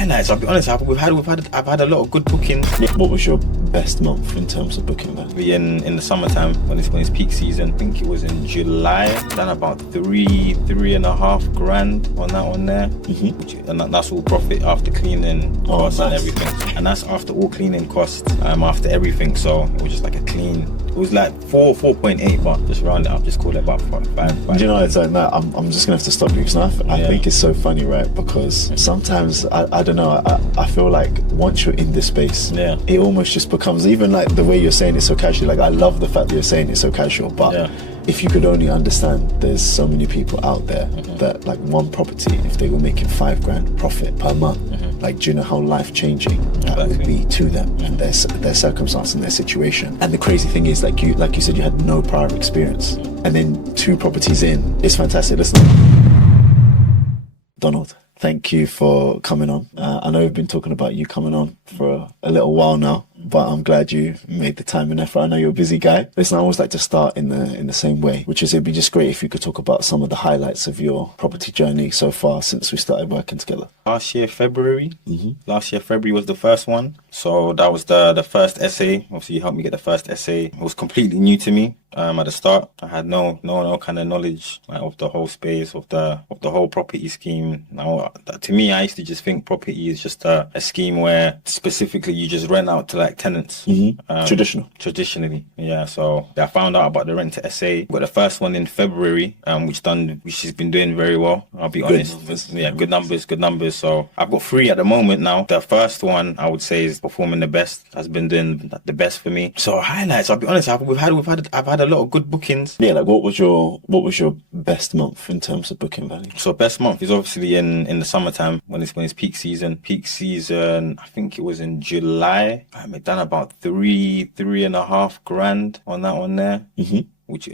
highlights, I'll be honest, I've had a lot of good bookings. What was your best month in terms of booking value? In the summertime when it's peak season. I think it was in July. Done about three and a half grand on that one there. And that's all profit after cleaning costs and everything. And that's after all cleaning costs, after everything. So it was just like a clean. It was like 4.8, but just round it up, just call it about 5. Do you know, it's like that. I'm just gonna have to stop you because I think it's so funny, right? Because sometimes I don't know. I feel like once you're in this space, it almost just becomes, even like the way you're saying it so casually. Like I love the fact that you're saying it so casual, but if you could only understand, there's so many people out there that like one property, if they were making 5 grand profit per month, like do you know how life changing that would be to them and their circumstance and their situation? And the crazy thing is, like you said, you had no prior experience, and then 2 properties in, it's fantastic. Listen, Donald, thank you for coming on. I know we've been talking about you coming on for a little while now, but I'm glad you made the time and effort. I know you're a busy guy. Listen, I always like to start in the same way, which is it'd be just great if you could talk about some of the highlights of your property journey so far since we started working together. Last year, February was the first one. So that was the first essay. Obviously, you helped me get the first essay. It was completely new to me. At the start, I had no kind of knowledge of the whole space, of the whole property scheme. Now, to me, I used to just think property is just a scheme where specifically you just rent out to like tenants. Traditionally, yeah. So I found out about the rent to SA. Got the first one in February, which has been doing very well. I'll be honest. Good numbers. So I've got 3 at the moment now. The first one I would say is performing the best. Has been doing the best for me. So highlights, I'll be honest. I've had a lot of good bookings. Yeah, like what was your best month in terms of booking value? So best month is obviously in the summertime when it's peak season. Peak season, I think it was in July. I've done about 3 and a half grand on that one there.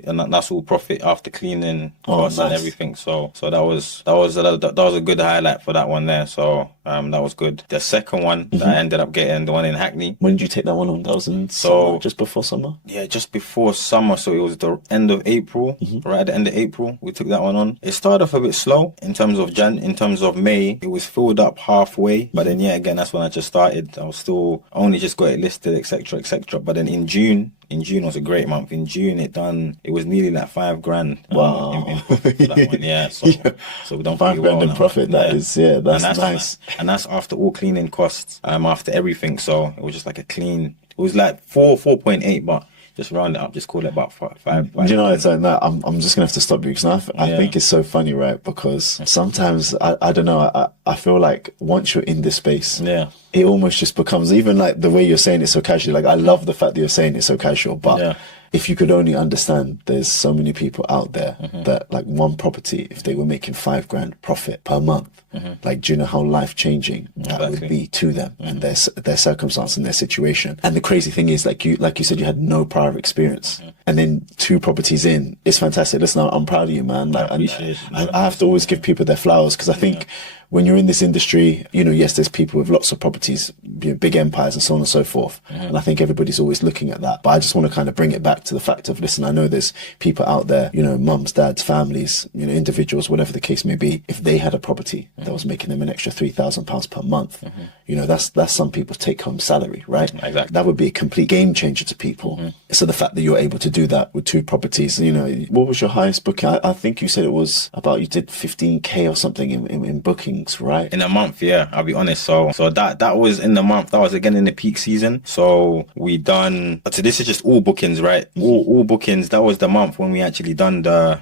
And that's all profit after cleaning costs and everything. So that was a good highlight for that one there. So that was good. The second one that I ended up getting, the one in Hackney. When did you take that one on? That was in summer, just before summer? Yeah, just before summer. So it was the end of April. Right at the end of April, we took that one on. It started off a bit slow in terms of May. It was filled up halfway. But then again, that's when I just started. I was still only just got it listed, etc. But then in June was a great month. In June, it was nearly like 5 grand. Wow. In that one, yeah. So we done 5 grand in profit. That's nice. And that's after all cleaning costs, after everything. So it was just like a clean. It was like 4.8, but just round it up, just call it about 5. Do you know, it's like that. I'm just gonna have to stop you because I think it's so funny, right? Because sometimes I don't know. I feel like once you're in this space, it almost just becomes, even like the way you're saying it so casually. Like I love the fact that you're saying it so casual, but if you could only understand, there's so many people out there that like one property, if they were making 5 grand profit per month, like do you know how life changing that would be to them and their circumstance and their situation? And the crazy thing is, like you said, you had no prior experience, and then 2 properties in, it's fantastic. Listen, I'm proud of you, man. Like I have to always give people their flowers because I think when you're in this industry, yes, there's people with lots of properties, big empires and so on and so forth. And I think everybody's always looking at that. But I just want to kind of bring it back to the fact of, listen, I know there's people out there, mums, dads, families, individuals, whatever the case may be. If they had a property that was making them an extra £3,000 per month, that's some people's take home salary, right? Exactly. That would be a complete game changer to people. So the fact that you're able to do that with 2 properties, what was your highest booking? I think you said it was about, you did 15K or something in booking. Right, in a month, I'll be honest. So that was in the month. That was again in the peak season. So we done. So this is just all bookings, right? All bookings. That was the month when we actually done the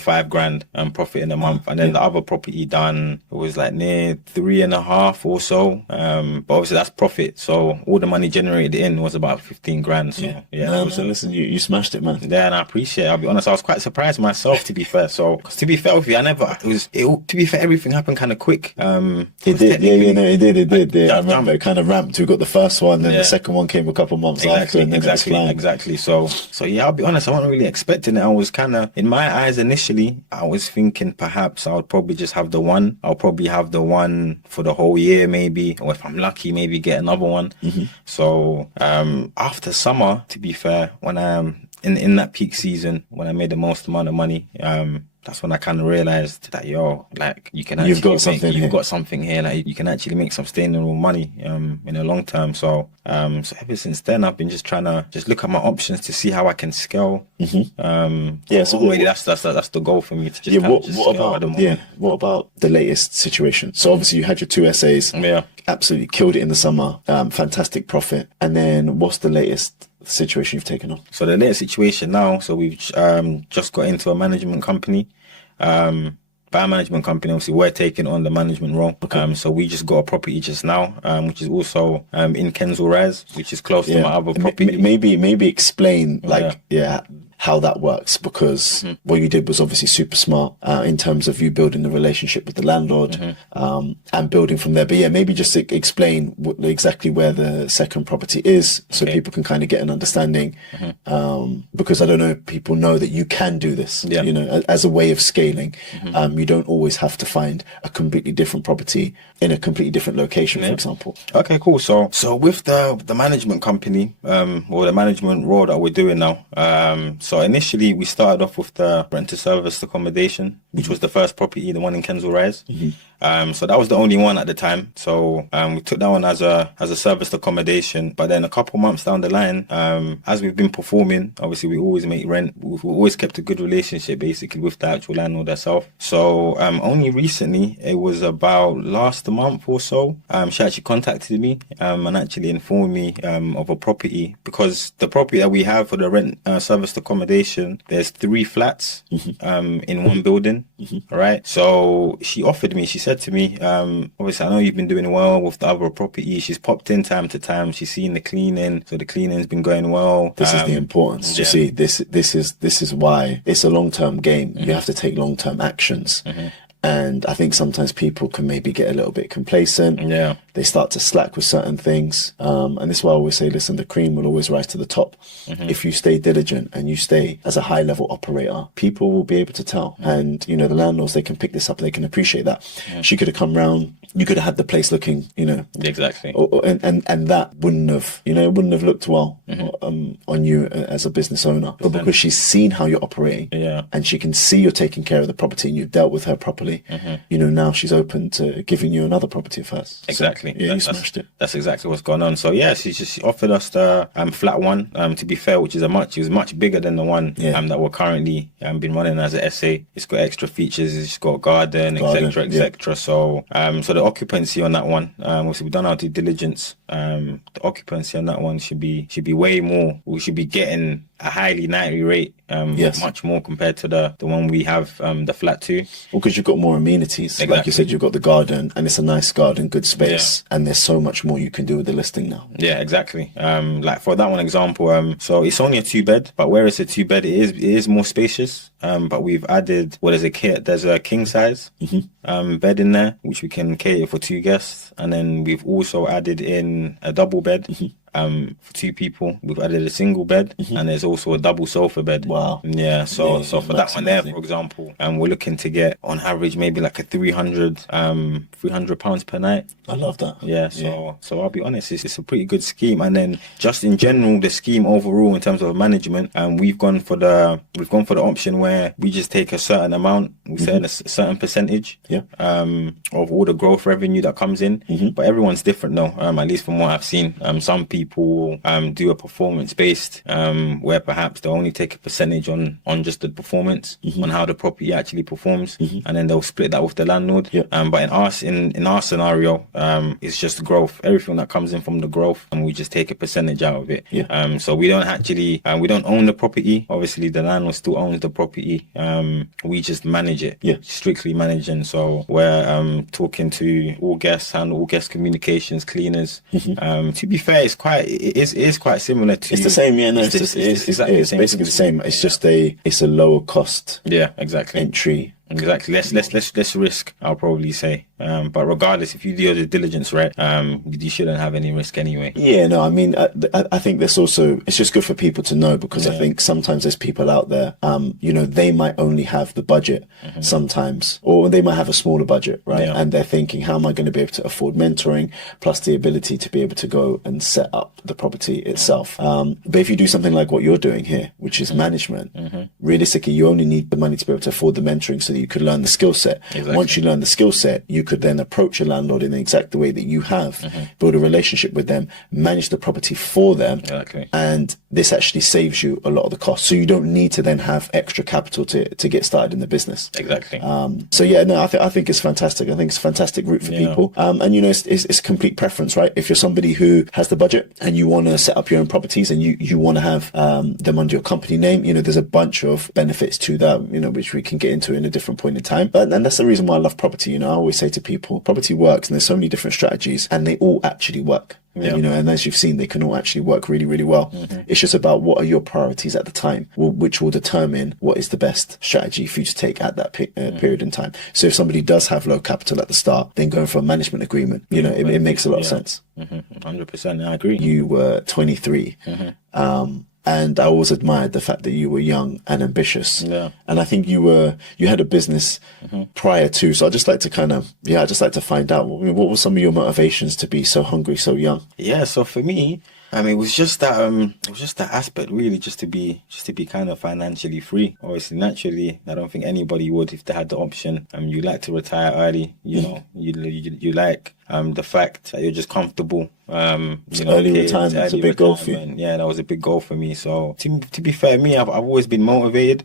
5 grand profit in the month, and then the other property done. It was like near 3.5 or so. But obviously that's profit. So all the money generated in was about 15 grand. So so listen, you smashed it, man. Yeah, and I appreciate it. I'll be honest. I was quite surprised myself, to be fair. So to be fair with you, to be fair, everything happened kind of quick. It did. I remember it kind of ramped. We got the first one, then the second one came a couple months after, and then exactly. So I'll be honest, I wasn't really expecting it. I was kind of, in my eyes initially, I was thinking perhaps I would probably just have the one. I'll probably have the one for the whole year, maybe, or if I'm lucky, maybe get another one. So after summer, to be fair, when in that peak season when I made the most amount of money, that's when I kind of realized that, like you can actually you've got something here. Like you can actually make some sustainable money in the long term. So so ever since then, I've been just trying to just look at my options to see how I can scale. So really that's the goal for me to just what about the latest situation? So obviously you had your 2 essays. Yeah. Absolutely killed it in the summer. Fantastic profit. And then what's the latest situation you've taken on? So the latest situation now, so we've just got into a management company. By a management company, obviously we're taking on the management role. Okay. So we just got a property just now, which is also in Kensal Rise, which is close to my other property. Maybe explain how that works, because what you did was obviously super smart in terms of you building the relationship with the landlord and building from there. But yeah, maybe just explain exactly where the second property is, so people can kind of get an understanding. Because I don't know if people know that you can do this, you know, as a way of scaling. You don't always have to find a completely different property in a completely different location, for example. Okay, cool. So with the management company, or the management role that we're doing now, so initially we started off with the rent to service accommodation, which was the first property, the one in Kensal Rise. So that was the only one at the time. So we took that one as a serviced accommodation. But then a couple months down the line, as we've been performing, obviously we always make rent. We've always kept a good relationship basically with the actual landlord herself. So only recently, it was about last month or so, she actually contacted me and actually informed me of a property, because the property that we have for the rent serviced accommodation, there's 3 flats in one building. Right. So she offered me, she said to me, obviously I know you've been doing well with the other property. She's popped in time to time. She's seen the cleaning, so the cleaning's been going well. This is the importance. You see, this is why it's a long-term game. You have to take long-term actions. And I think sometimes people can maybe get a little bit complacent. Yeah. They start to slack with certain things. And this is why I always say, listen, the cream will always rise to the top. If you stay diligent and you stay as a high level operator, people will be able to tell. And, you know, the landlords, they can pick this up. They can appreciate that. She could have come round. You could have had the place looking, you know. Exactly. And that wouldn't have, you know, it wouldn't have looked well on you as a business owner. But because she's seen how you're operating, and she can see you're taking care of the property and you've dealt with her properly, you know, now she's open to giving you another property of hers. Exactly. So, you smashed it. That's exactly what's going on. So yeah, she offered us the flat one, to be fair, which is it was much bigger than the one that we're currently been running as an SA. It's got extra features, it's got garden, etc. So the occupancy on that one, obviously we've done our due diligence. The occupancy on that one should be way more. We should be getting a highly nightly rate, much more compared to the one we have, the flat 2. Well, because you've got more amenities. Exactly. Like you said, you've got the garden, and it's a nice garden, good space, and there's so much more you can do with the listing now. Yeah, exactly. Like for that one example, so it's only a 2-bed, but where it's a 2-bed, it is more spacious. But we've added there's a king size bed in there, which we can cater for 2 guests, and then we've also added in a double bed. For 2 people. We've added a single bed, and there's also a double sofa bed. Wow. Yeah, so for that one there, for example, we're looking to get on average maybe like a £300 per night. I love that. Yeah, so I'll be honest, it's a pretty good scheme. And then just in general, the scheme overall in terms of management, we've gone for the option where we just take a certain amount, we set a certain percentage of all the growth revenue that comes in. But everyone's different though, at least from what I've seen. Some people do a performance based, where perhaps they'll only take a percentage on just the performance, on how the property actually performs, and then they'll split that with the landlord. But in our scenario, it's just growth. Everything that comes in from the growth, and we just take a percentage out of it. So we don't actually we don't own the property. Obviously the landlord still owns the property. We just manage it. Strictly managing. So we're talking to all guests and all guest communications, cleaners. To be fair, it is quite similar to. It's the same, it's basically the same. It's just it's a lower cost. Exactly. Entry. Exactly. Less risk, I'll probably say. But regardless, if you do your diligence right, you shouldn't have any risk anyway. Yeah, no, I mean, I think that's also, it's just good for people to know, because I think sometimes there's people out there, you know, they might only have the budget sometimes, or they might have a smaller budget, right? And they're thinking, how am I going to be able to afford mentoring plus the ability to be able to go and set up the property itself? But if you do something like what you're doing here, which is management, realistically, you only need the money to be able to afford the mentoring so that you could learn the skill set. Once you learn the skill set, you could then approach a landlord in the exact way that you have, build a relationship with them, manage the property for them. And this actually saves you a lot of the costs. So you don't need to then have extra capital to get started in the business. So yeah, no, I think it's fantastic. I think it's a fantastic route for people. And you know, it's complete preference, right? If you're somebody who has the budget and you want to set up your own properties and you want to have them under your company name, you know, there's a bunch of benefits to that, you know, which we can get into in a different point in time. And that's the reason why I love property. You know, I always say to people, property works, and there's so many different strategies, and they all actually work. You know, and as you've seen, they can all actually work really, really well. It's just about what are your priorities at the time, which will determine what is the best strategy for you to take at that period in time. So if somebody does have low capital at the start, then going for a management agreement, you know, it makes a lot of sense. 100%, I agree. You were 23. And I always admired the fact that you were young and ambitious. And I think you had a business prior to. So I'd just like to I'd just like to find out, what were some of your motivations to be so hungry so young? Yeah, so for me, I mean, it was just that aspect, really, just to be kind of financially free. Obviously, naturally, I don't think anybody would if they had the option. You like to retire early, you know, you like the fact that you're just comfortable. You know, early retirement is a big goal for you. Yeah, that was a big goal for me. So to be fair, me, I've always been motivated.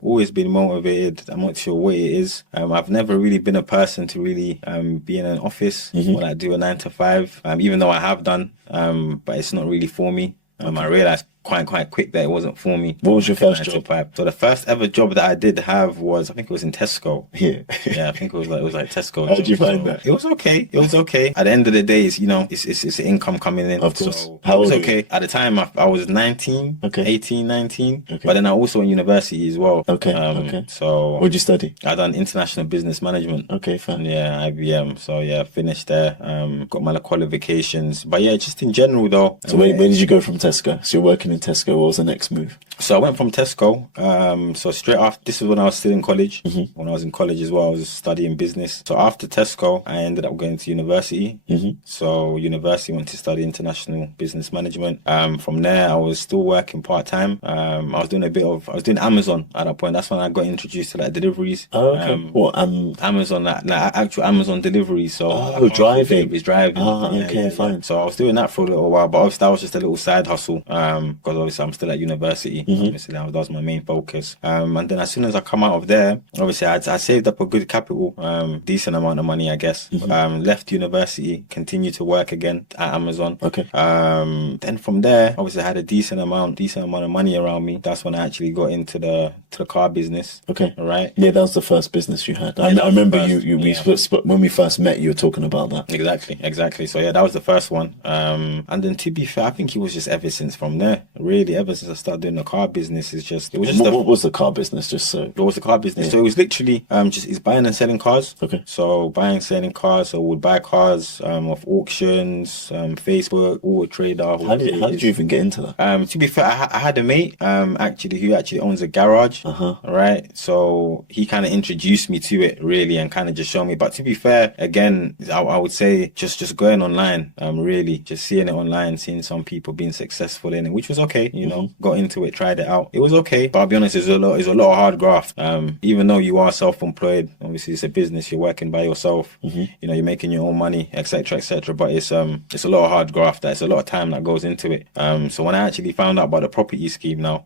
Always been motivated. I'm not sure what it is. I've never really been a person to really be in an office or like do a 9 to 5. Even though I have done, but it's not really for me. I realized quite quick that it wasn't for me. What was your first job? So the first ever job that I did have was, I think it was in Tesco. Yeah, I think it was like Tesco. How did you find that? It was okay. At the end of the day, it's, you know, it's an income coming in. Of course. So How it was old okay. At the time, I was 19, 18, 19. Okay. But then I also in university as well. Okay. So what did you study? I done international business management. Okay, fine. Yeah, IBM. So yeah, finished there. Got my qualifications. But yeah, just in general though. So where did you go from Tesco? So you're working in Tesco. What was the next move? So I went from Tesco. So straight after, this was when I was still in college. When I was in college as well, I was studying business. So after Tesco, I ended up going to university. So university, went to study international business management. From there, I was still working part time. I was doing Amazon at that point. That's when I got introduced to like deliveries. Oh, okay. What? Amazon, like actual Amazon deliveries. So driving. It's driving. Okay, fine. So I was doing that for a little while, but obviously that was just a little side hustle. Because obviously I'm still at university. Obviously that was my main focus. And then as soon as I come out of there, obviously I saved up a good capital, decent amount of money, I guess. Left university, continued to work again at Amazon. Okay. Then from there, obviously I had a decent amount of money around me. That's when I actually got into the car business. Okay. Right. Yeah, that was the first business you had. I remember when we first met, you were talking about that. Exactly. So yeah, that was the first one. And then to be fair, I think it was just ever since from there. Really, ever since I started doing the car business, what was the car business? Just so. What was the car business? Yeah. So it was literally it's buying and selling cars. Okay. So buying and selling cars. So we'd buy cars off auctions, Facebook, Auto Trader. How did you even get into that? To be fair, I had a mate who actually owns a garage. Right. So he kind of introduced me to it really and kind of just showed me. But to be fair, again, I would say just going online. Really just seeing it online, seeing some people being successful in it, which was okay. You know, got into it, tried it out. It was okay, but I'll be honest, it's a lot of hard graft. Even though you are self-employed, obviously it's a business, you're working by yourself. You know, you're making your own money, etc. But it's a lot of hard graft. There's a lot of time that goes into it. So when I actually found out about the property scheme now,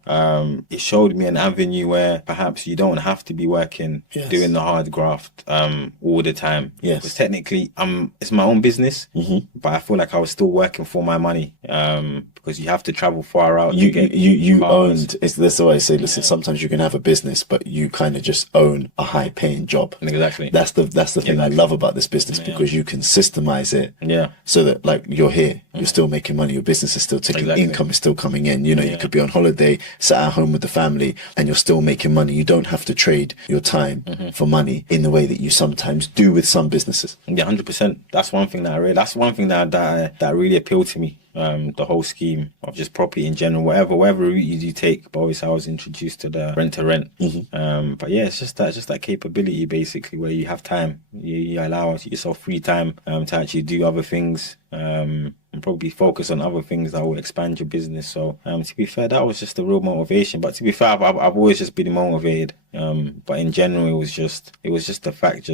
it showed me an avenue where perhaps you don't have to be working, doing the hard graft all the time. Yes. Because technically, it's my own business, but I feel like I was still working for my money. Because you have to travel far car out you to get you farmers. owned. That's the way I say. Listen, sometimes you can have a business, but you kind of just own a high-paying job. Exactly. That's the thing I love about this business, because you can systemize it. Yeah. So that, like, you're here, you're still making money, your business is still ticking, income is still coming in. You know, you could be on holiday, sat at home with the family, and you're still making money. You don't have to trade your time for money in the way that you sometimes do with some businesses. Yeah, 100%. That's one thing that's one thing that really appealed to me. The whole scheme of just property in general, whatever route you take. But obviously, I was introduced to the rent to rent. But yeah, it's just that capability basically, where you have time, you allow yourself free time to actually do other things. And probably focus on other things that will expand your business. So to be fair, that was just the real motivation. But to be fair, I've always just been motivated. But in general, it was just the fact.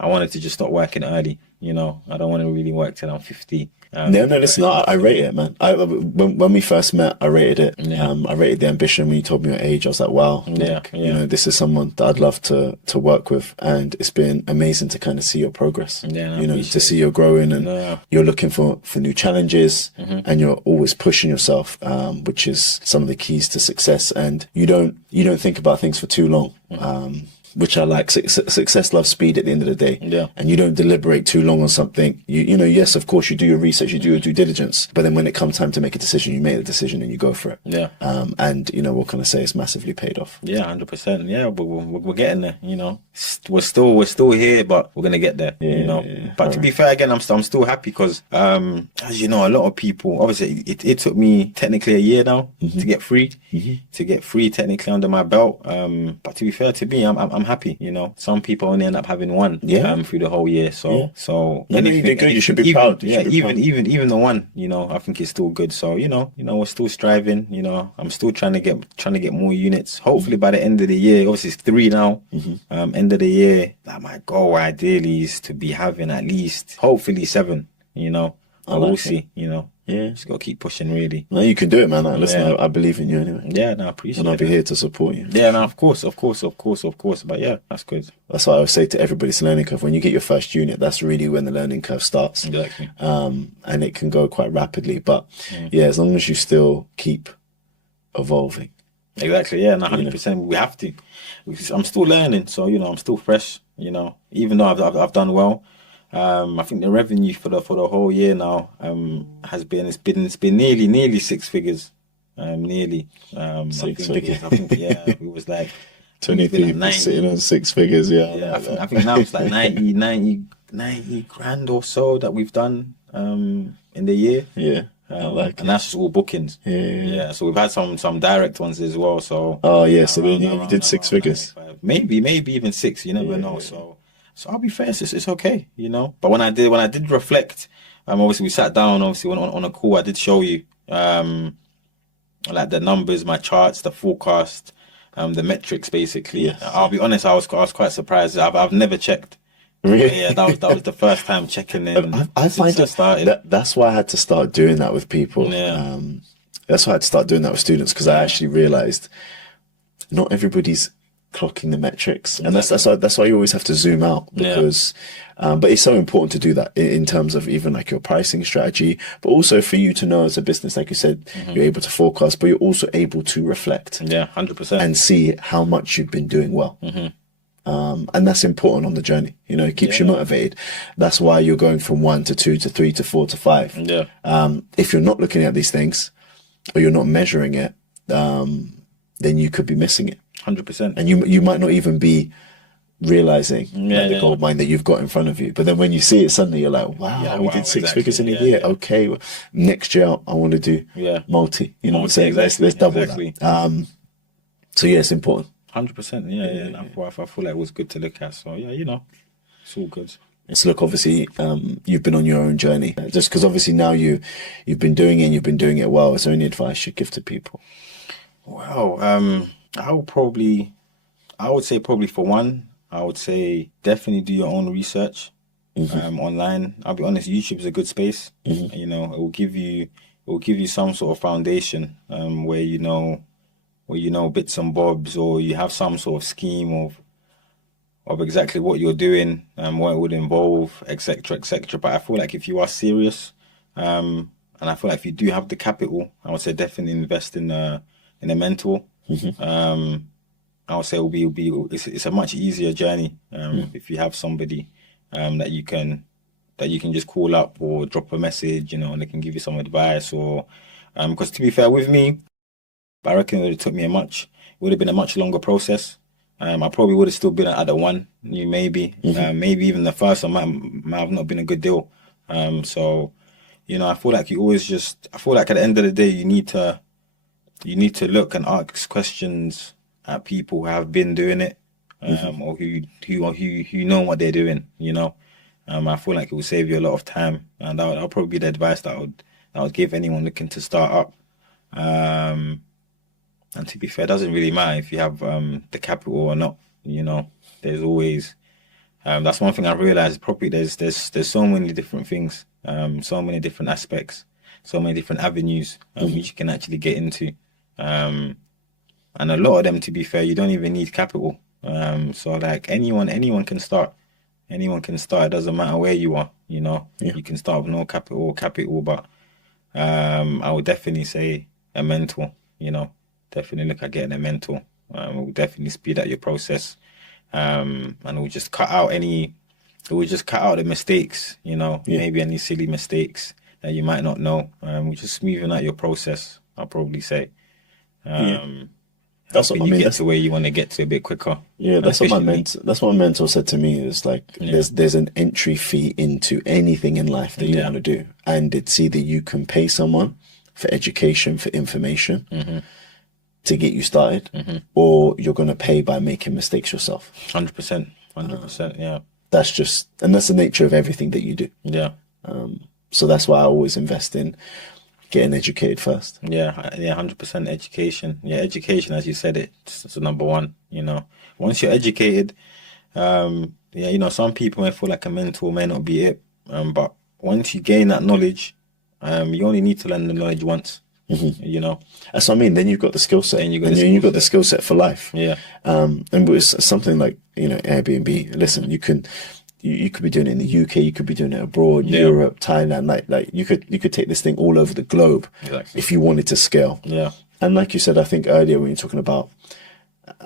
I wanted to just stop working early. You know, I don't want to really work till I'm 50. No, listen, I rate it, man. When we first met, I rated it. Yeah. I rated the ambition. When you told me your age, I was like, wow, you know, this is someone that I'd love to work with. And it's been amazing to kind of see your progress. Yeah, you know, to see you're growing, and you're looking for new challenges, and you're always pushing yourself, which is some of the keys to success. And you don't think about things for too long. Which I like. Success loves speed at the end of the day. Yeah. And you don't deliberate too long on something. You know, yes, of course, you do your research, you do your due diligence, but then when it comes time to make a decision, you make the decision and you go for it. Yeah. And you know, what can I say? It's massively paid off. Yeah, 100%. Yeah, but we're getting there. You know, we're still here, but we're gonna get there. You know. Yeah. But to be fair, again, I'm still happy because, as you know, a lot of people. Obviously, it took me technically a year now to get free, technically under my belt. But to be fair to me, I'm happy. You know, some people only end up having one through the whole year. So No, you did good. You should be proud. Even the one, you know, I think it's still good. So you know, we're still striving. You know, I'm still trying to get more units. Hopefully by the end of the year, obviously it's 3 now. End of the year, that my goal ideally is to be having at least, hopefully 7. You know, we'll see. You know. Yeah, just gotta keep pushing, really. No, you can do it, man. Listen, I believe in you anyway. Yeah, no, I appreciate it. And I'll be here to support you. Yeah, no, of course. But yeah, that's good. That's what I would say to everybody. It's a learning curve. When you get your first unit, that's really when the learning curve starts. Exactly. And it can go quite rapidly. But yeah, as long as you still keep evolving. Exactly. Yeah, no, 100%. We have to. I'm still learning, so you know, I'm still fresh. You know, even though I've done well. I think the revenue for the whole year now has been nearly 6 figures. Nearly 6 figures. I think it was like 20 people sitting on 6 figures. Yeah, I think now it's like 90 grand or so that we've done in the year. Yeah. And that's just all bookings. Yeah. So we've had some direct ones as well. So so then you did 6 figures. Maybe even 6. You never know. So I'll be fair, it's okay, you know. But when I did reflect, obviously we sat down, obviously on a call, I did show you like the numbers, my charts, the forecast, the metrics basically. Yes. I'll be honest, I was quite surprised. I've never checked. Really? Yeah, that was the first time checking in. I find that's why I had to start doing that with people. Yeah. That's why I had to start doing that with students, because I actually realized not everybody's clocking the metrics, and that's why you always have to zoom out, because but it's so important to do that in terms of even like your pricing strategy, but also for you to know as a business, like you said, you're able to forecast, but you're also able to reflect 100% and see how much you've been doing well. And that's important on the journey. You know, it keeps you motivated. That's why you're going from 1 to 2 to 3 to 4 to 5. If you're not looking at these things, or you're not measuring it, then you could be missing it. 100%. And you might not even be realizing the gold mine that you've got in front of you. But then when you see it, suddenly you're like, wow, we did 6 figures in a year. Okay, well, next year I want to do multi. You know what I'm saying? Let's double that. So yeah, it's important. 100%. Yeah. I feel like it was good to look at. So yeah, you know, it's all good. So look, obviously, you've been on your own journey. Just because obviously now you've been doing it and you've been doing it well. Is there any advice you'd give to people? Well, I would say probably for one, I would say definitely do your own research online. I'll be honest, YouTube is a good space. You know, it will give you some sort of foundation where you know bits and bobs, or you have some sort of scheme of exactly what you're doing and what it would involve, etc., etc. But I feel like if you are serious And I feel like if you do have the capital, I would say definitely invest in a mentor. I would say it's a much easier journey if you have somebody that you can just call up or drop a message, and they can give you some advice. Or because to be fair with me, I reckon it would have took me it would have been a much longer process. I probably would have still been at the one, maybe even the first one might have not been a good deal. So I feel like I feel like at the end of the day, you need to look and ask questions at people who have been doing it, or who know what they're doing. I feel like it will save you a lot of time, and that'll probably be the advice that I would give anyone looking to start up. And to be fair, it doesn't really matter if you have the capital or not. There's always that's one thing I realized. Probably there's so many different things, so many different aspects, so many different avenues which you can actually get into. And a lot of them, to be fair, you don't even need capital. So like anyone can start. Anyone can start. It doesn't matter where you are. You can start with no capital, but I would definitely say a mentor. Definitely look at getting a mentor. It will definitely speed up your process, and it will just cut out the mistakes. Maybe any silly mistakes that you might not know. We're just smoothing out your process, I'll probably say. That's what get to where you want to get to a bit quicker. Yeah, that's what my mentor said to me. Is like there's an entry fee into anything in life that you want to do, and it's either you can pay someone for education, for information, to get you started, or you're going to pay by making mistakes yourself. 100%, yeah. That's the nature of everything that you do. Yeah. So that's why I always invest in getting educated first. Yeah, 100% education. Yeah, education, as you said, it's the number one. Once you're educated, some people may feel like a mentor may not be it, but once you gain that knowledge, you only need to learn the knowledge once. That's what I mean. Then you've got the skill set, and you've got the skill set for life. Yeah. And it's something like Airbnb. Listen, you could be doing it in the UK, you could be doing it abroad, Europe, Thailand. Like you could take this thing all over the globe if you wanted to scale. Yeah. And like you said, I think earlier when you're talking about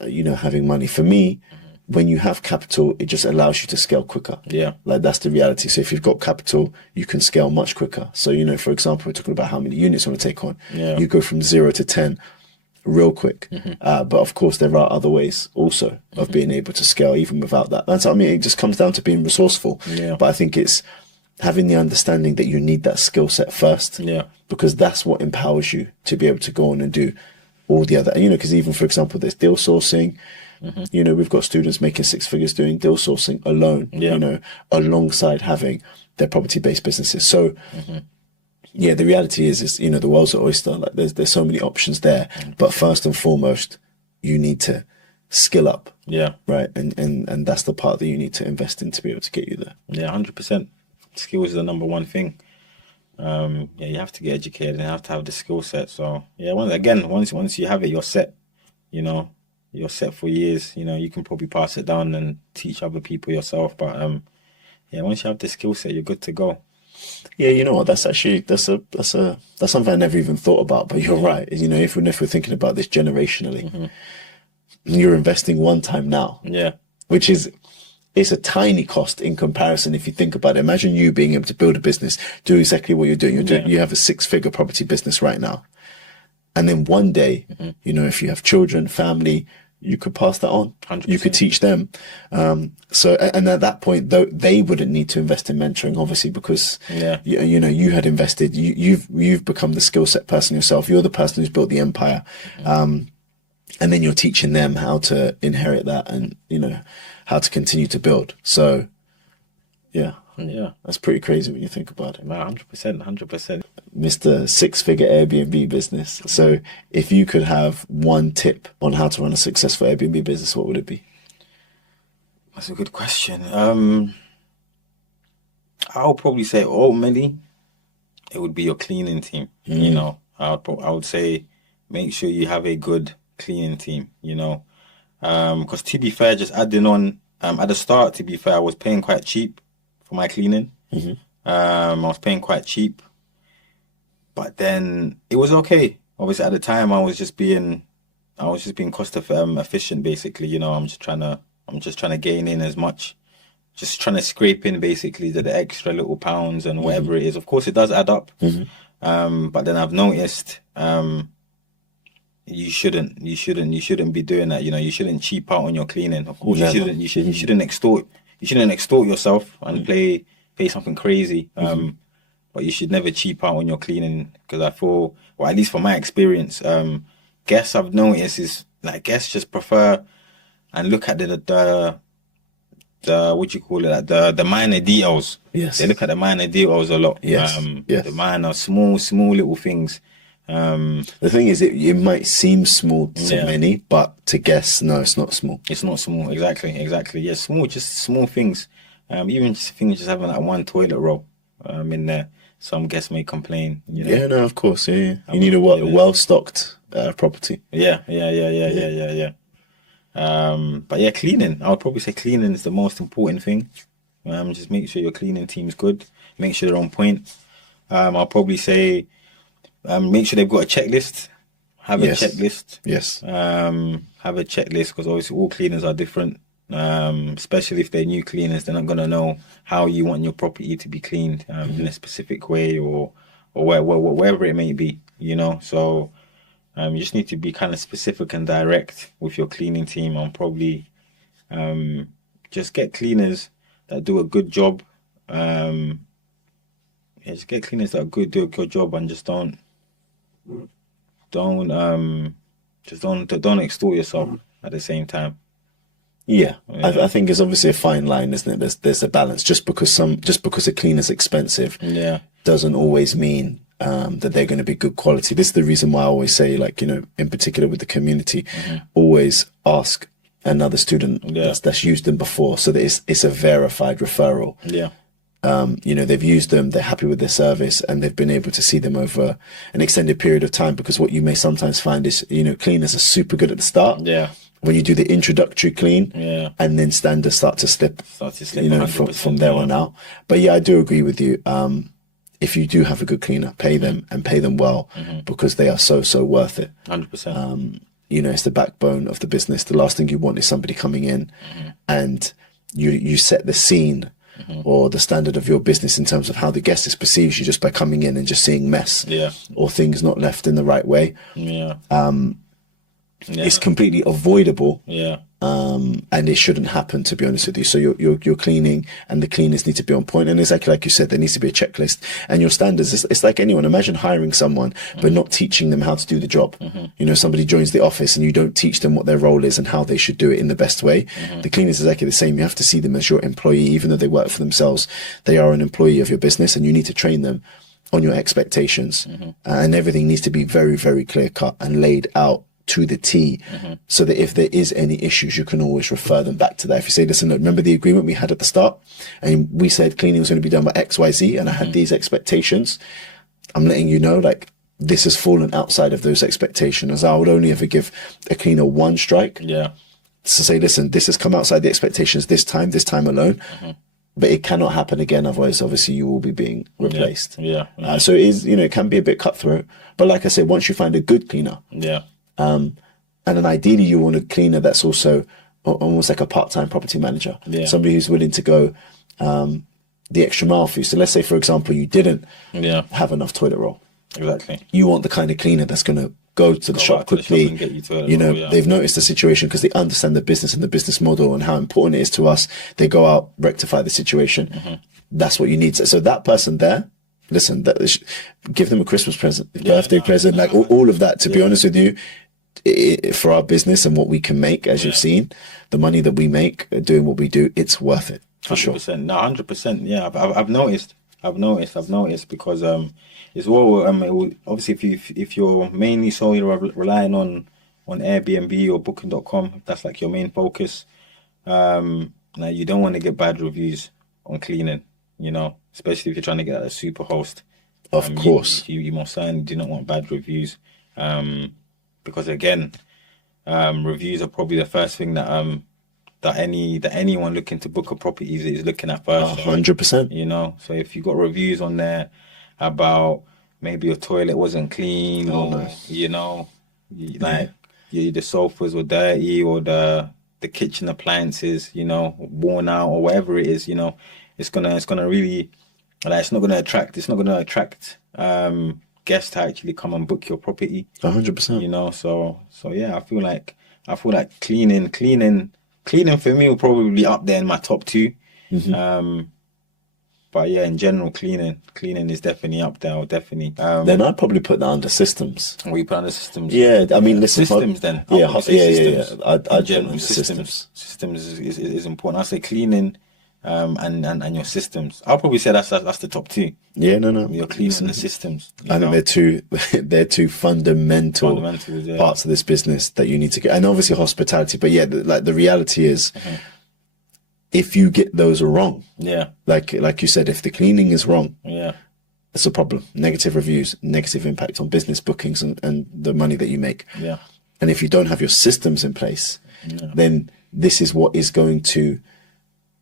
having money, for me, when you have capital, it just allows you to scale quicker. Yeah. Like that's the reality. So if you've got capital, you can scale much quicker. So, for example, we're talking about how many units you want to take on. Yeah. You go from 0 to 10 real quick. But of course, there are other ways also of being able to scale even without that. That's what I mean. It just comes down to being resourceful. Yeah. But I think it's having the understanding that you need that skill set first. Yeah. Because that's what empowers you to be able to go on and do all the other, because even, for example, there's deal sourcing. We've got students making 6 figures doing deal sourcing alone, alongside having their property-based businesses. So, the reality is the world's an oyster. Like there's so many options there. But first and foremost, you need to skill up. Yeah. Right. And that's the part that you need to invest in to be able to get you there. Yeah, 100%. Skills is the number one thing. You have to get educated and you have to have the skill set. So once you have it, you're set. You're set for years. You can probably pass it down and teach other people yourself. But once you have the skill set, you're good to go. Yeah, you know what? That's something I never even thought about. But you're right. If we're thinking about this generationally, you're investing one time now. Yeah, which is it's a tiny cost in comparison if you think about it. Imagine you being able to build a business, do exactly what you're doing. You have a 6-figure property business right now, and then one day, if you have children, family, you could pass that on. 100%. You could teach them. So, and at that point, though, they wouldn't need to invest in mentoring, obviously, because you had invested. You've become the skill set person yourself. You're the person who's built the empire, and then you're teaching them how to inherit that, and how to continue to build. So, yeah, that's pretty crazy when you think about it. 100%. Mr. 6-figure Airbnb business. So if you could have one tip on how to run a successful Airbnb business, what would it be? That's a good question. I'll probably say ultimately it would be your cleaning team. I would say make sure you have a good cleaning team, because to be fair, just adding on, at the start, to be fair, I was paying quite cheap for my cleaning. I was paying quite cheap. But then it was okay. Obviously, at the time, I was just being efficient, basically. You know, I'm just trying to gain in as much, just trying to scrape in basically the extra little pounds and whatever it is. Of course, it does add up. But then I've noticed, you shouldn't be doing that. You know, you shouldn't cheap out on your cleaning. Of course, Never. you shouldn't extort yourself and pay something crazy. But you should never cheap out on your cleaning because I feel, well, at least from my experience, guests I've noticed is like guests just prefer and look at the what you call it, like the minor details. Yes. They look at the minor details a lot. Yes. Yes. The minor, small little things. The thing is, it might seem small to many, but to guests, no, it's not small. It's not small. Exactly. Yeah, just small things. Even just things, just having like one toilet roll in there. Some guests may complain. You know? Yeah, no, of course. Yeah. You need a well-stocked property. Yeah. But yeah, cleaning. I would probably say cleaning is the most important thing. Just make sure your cleaning team's good. Make sure they're on point. I'll probably say make sure they've got a checklist. Have a checklist. Yes. Have a checklist because obviously all cleaners are different. Especially if they're new cleaners, they're not gonna know how you want your property to be cleaned in a specific way or wherever it may be. You know, so you just need to be kind of specific and direct with your cleaning team and probably just get cleaners that do a good job. Just get cleaners that do a good job and just don't extort yourself at the same time. Yeah. I think it's obviously a fine line, isn't it? There's a balance. Just because a cleaner's expensive, doesn't always mean that they're going to be good quality. This is the reason why I always say, like, you know, in particular with the community, always ask another student that's used them before, so that it's a verified referral. Yeah. You know, they've used them, they're happy with their service, and they've been able to see them over an extended period of time. Because what you may sometimes find is, you know, cleaners are super good at the start. Yeah. When you do the introductory clean, and then standards start to slip, you know, from there on out. But yeah, I do agree with you. If you do have a good cleaner, pay them and pay them well, because they are so worth it. 100%. You know, it's the backbone of the business. The last thing you want is somebody coming in and you set the scene or the standard of your business in terms of how the guest is perceived you just by coming in and just seeing mess or things not left in the right way. It's completely avoidable. And it shouldn't happen, to be honest with you. So you're cleaning, and the cleaners need to be on point. And exactly like you said, there needs to be a checklist. And your standards, it's like anyone. Imagine hiring someone, but not teaching them how to do the job. You know, somebody joins the office and you don't teach them what their role is and how they should do it in the best way. The cleaners is exactly the same. You have to see them as your employee, even though they work for themselves. They are an employee of your business, and you need to train them on your expectations. And everything needs to be very, very clear cut and laid out to the T, so that if there is any issues, you can always refer them back to that. If you say, listen, look, remember the agreement we had at the start, and we said cleaning was going to be done by XYZ, and I had these expectations. I'm letting you know, like, this has fallen outside of those expectations, as I would only ever give a cleaner one strike. To say, listen, this has come outside the expectations this time alone. But it cannot happen again, otherwise, obviously, you will be being replaced. So it is, you know, it can be a bit cutthroat. But like I said, once you find a good cleaner, and then ideally you want a cleaner that's also almost like a part-time property manager, somebody who's willing to go the extra mile for you. So let's say, for example, you didn't have enough toilet roll. You want the kind of cleaner that's going to go to the shop quickly. You know, they've noticed the situation because they understand the business and the business model and how important it is to us. They go out, rectify the situation. That's what you need. So that person there, listen, give them a Christmas present, birthday present, like all of that. To be honest with you, for our business and what we can make, as you've seen, the money that we make doing what we do, it's worth it for 100%. sure. No, 100%. Yeah, I've noticed because as well. Obviously, if you're mainly solely relying on Airbnb or Booking.com, if that's like your main focus, now you don't want to get bad reviews on cleaning. You know, especially if you're trying to get a super host. Of course, you most certainly do not want bad reviews. Because again, reviews are probably the first thing that anyone looking to book a property is looking at first. 100%. You know, so if you got reviews on there about maybe your toilet wasn't clean, Oh, or no. you know, like the sofas were dirty, or the kitchen appliances, you know, worn out, or whatever it is, you know, it's gonna really, like, it's not gonna attract guests to actually come and book your property. 100%. You know, so yeah, I feel like cleaning for me will probably be up there in my top two. But yeah, in general, cleaning is definitely up there. Definitely. Then I'd probably put that under systems. We put under systems. Yeah, I mean, listen, systems. Then yeah, I'll say systems. I'd In put general, under systems. Systems is important. I say cleaning, and your systems. I'll probably say that's the top two. Yeah, no. Your cleaning and the systems. I think they're two fundamental Fundamentals, parts of this business that you need to get, and obviously hospitality. But yeah, like the reality is, if you get those wrong, like you said, if the cleaning is wrong, it's a problem. Negative reviews, negative impact on business bookings and the money that you make. Yeah. And if you don't have your systems in place, then this is what is going to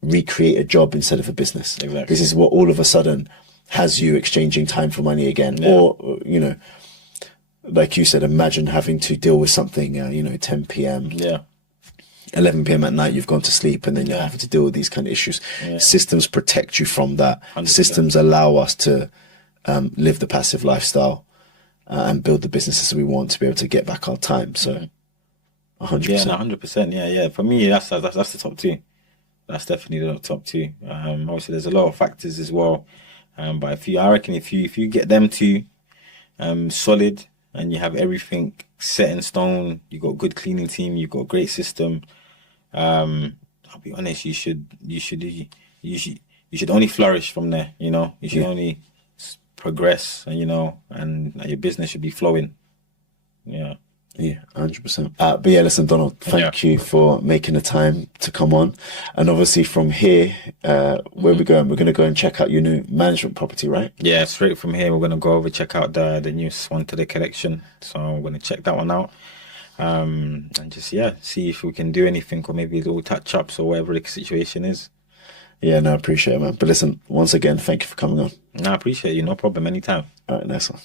recreate a job instead of a business. Exactly. This is what all of a sudden has you exchanging time for money again. Or, you know, like you said, imagine having to deal with something, 10 p.m. 11 p.m. at night, you've gone to sleep, and then you're having to deal with these kind of issues. Systems protect you from that. 100%. Systems allow us to live the passive lifestyle and build the businesses we want to be able to get back our time. So 100%. Yeah, 100%. Yeah. For me, that's the top two. That's definitely the top two. Obviously, there's a lot of factors as well. But I reckon if you get them two solid, and you have everything set in stone, you got a good cleaning team, you got a great system. I'll be honest, you should only flourish from there. You know, you should only progress, and your business should be flowing. Yeah. Yeah, 100%. But yeah, listen, Donald, thank you for making the time to come on. And obviously from here, where we're going, we're going to go and check out your new management property, right? Yeah, straight from here, we're going to go over, check out the newest one to the collection. So we're going to check that one out. And just, see if we can do anything, or maybe little touch-ups or whatever the situation is. Yeah, no, I appreciate it, man. But listen, once again, thank you for coming on. No, I appreciate you. No problem. Anytime. All right, nice one.